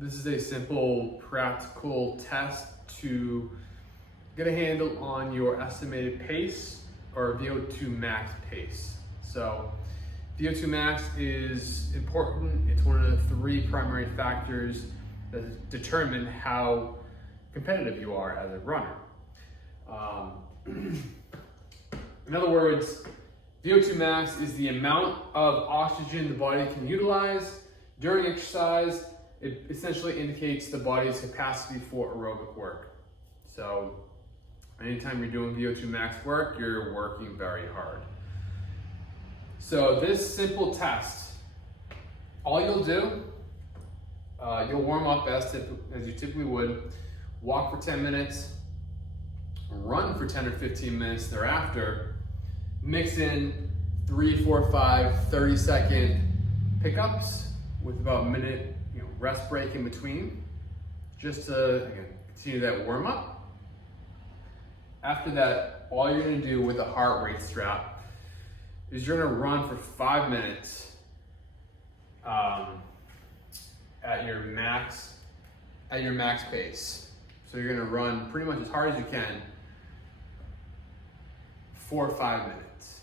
This is a simple practical test to get a handle on your estimated pace or Vo2 Max pace. So Vo2 Max is important. It's one of the three primary factors that determine how competitive you are as a runner. In other words, Vo2 Max is the amount of oxygen the body can utilize during exercise. It essentially indicates the body's capacity for aerobic work. So anytime you're doing Vo2 Max work, you're working very hard. So this simple test, all you'll do, you'll warm up as you typically would, walk for 10 minutes, run for 10 or 15 minutes thereafter, mix in 3, 4, 5, 30-second pickups with about a minute rest break in between, just to again, continue that warm up. After that, all you're gonna do with a heart rate strap is you're gonna run for 5 minutes at your max pace. So you're gonna run pretty much as hard as you can for 5 minutes,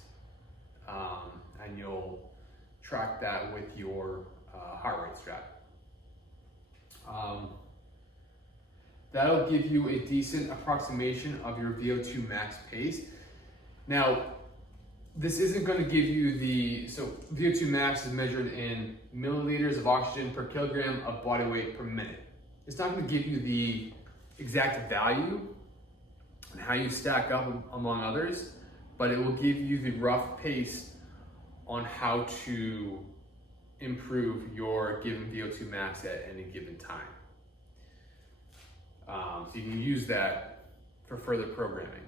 and you'll track that with your heart rate strap. That'll give you a decent approximation of your Vo2 Max pace. Now, this isn't going to give you so Vo2 Max is measured in milliliters of oxygen per kilogram of body weight per minute. It's not going to give you the exact value and how you stack up among others, but it will give you the rough pace on how to improve your given Vo2 Max at any given time. So you can use that for further programming.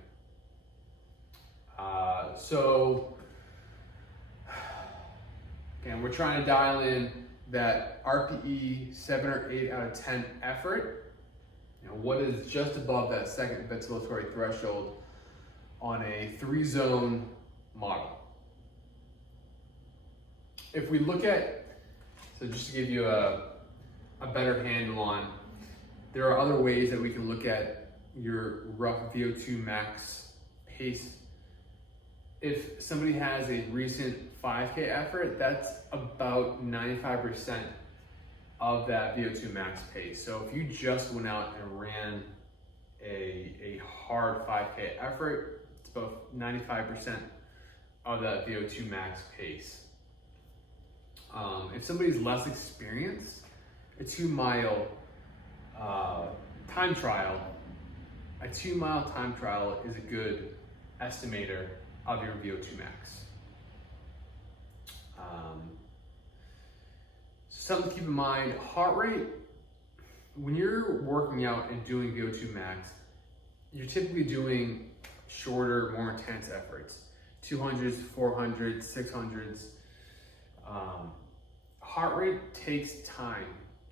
So again, we're trying to dial in that RPE 7 or 8 out of 10 effort. What is just above that second ventilatory threshold on a 3-zone model. If we look at, so just to give you a better handle on, there are other ways that we can look at your rough Vo2 Max pace. If somebody has a recent 5K effort, that's about 95% of that Vo2 Max pace. So if you just went out and ran a hard 5K effort, it's about 95% of that Vo2 Max pace. If somebody's less experienced, a 2-mile time trial, is a good estimator of your Vo2 Max. Something to keep in mind, heart rate, when you're working out and doing Vo2 Max, you're typically doing shorter, more intense efforts, 200s, 400s, 600s. Heart rate takes time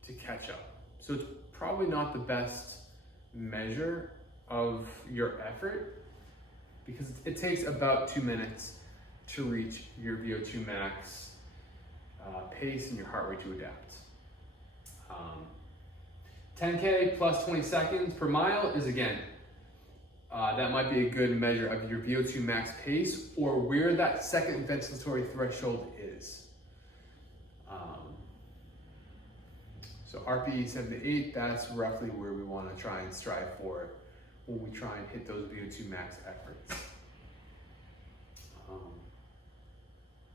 to catch up. So it's probably not the best measure of your effort because it takes about 2 minutes to reach your Vo2 Max pace and your heart rate to adapt. 10K plus 20 seconds per mile is again, that might be a good measure of your Vo2 Max pace or where that second ventilatory threshold is. So RPE 7 to 8, that's roughly where we want to try and strive for when we try and hit those Vo2 Max efforts.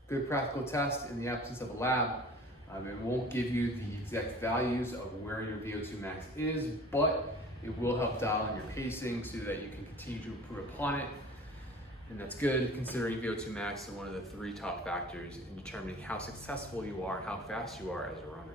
Good practical test in the absence of a lab. It won't give you the exact values of where your Vo2 Max is, but it will help dial in your pacing so that you can continue to improve upon it. And that's good considering Vo2 Max is one of the 3 top factors in determining how successful you are, how fast you are as a runner.